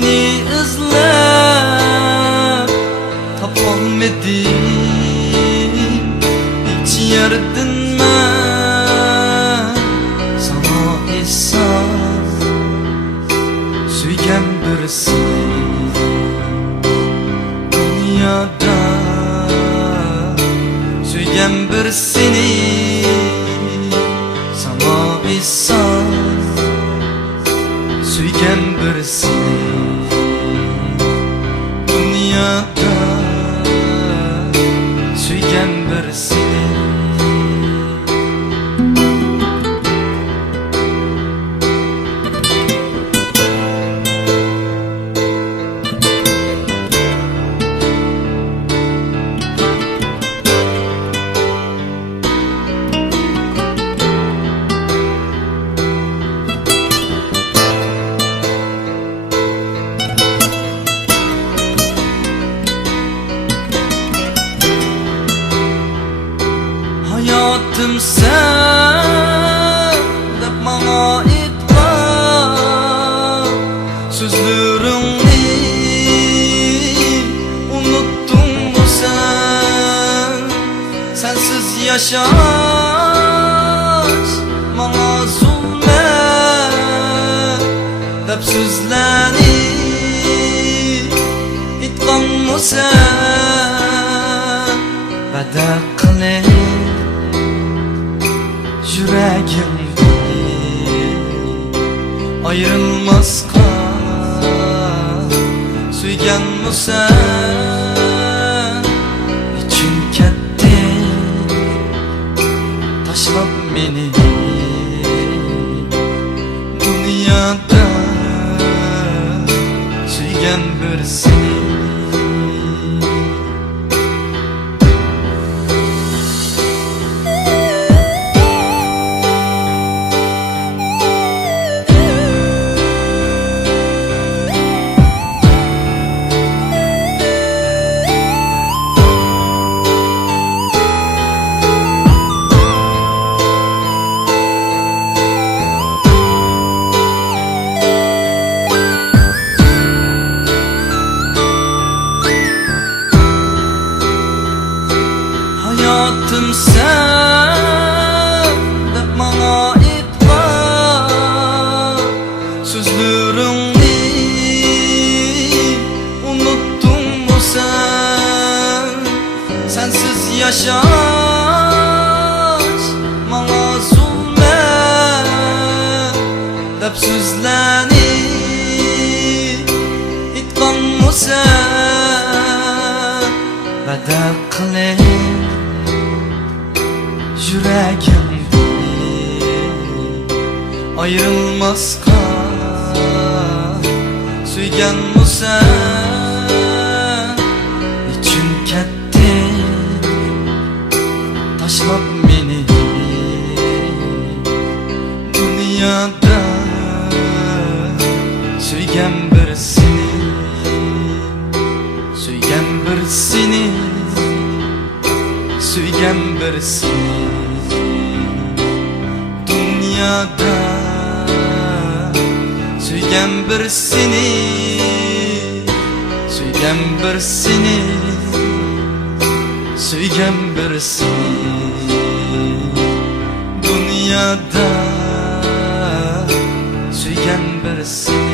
seni izlab topolmadim. Hiç yerdin men sana esas suygan birisi dünyada, suygan birisini sana esas suygan birisini dünyada, suygan birisini. Hayatım sen dep bana etme, sözlerini unuttun mu sen? Sensiz yaşaş bana zulmet dep sözlerini etkan mu sen? Veda qilib yüreğimde ayrılmazqa suygan mı sen? Niçin kettin tashlab meni dünyada, suygan birisini. Hayatım sen dep bana etme, sözlerini unuttun mu sen? Sensiz yaşaş bana zulmet dep sözlerini etkan mu sen? Veda qilib yüreğimde ayrılmazqa suygan mı sen? Niçin kettin tashlab meni dünyada, suygan birisini, suygan birisini, suygan birisini dünyada, suygan birisini, suygan birisini, suygan birisini dünyada, suygan birisini.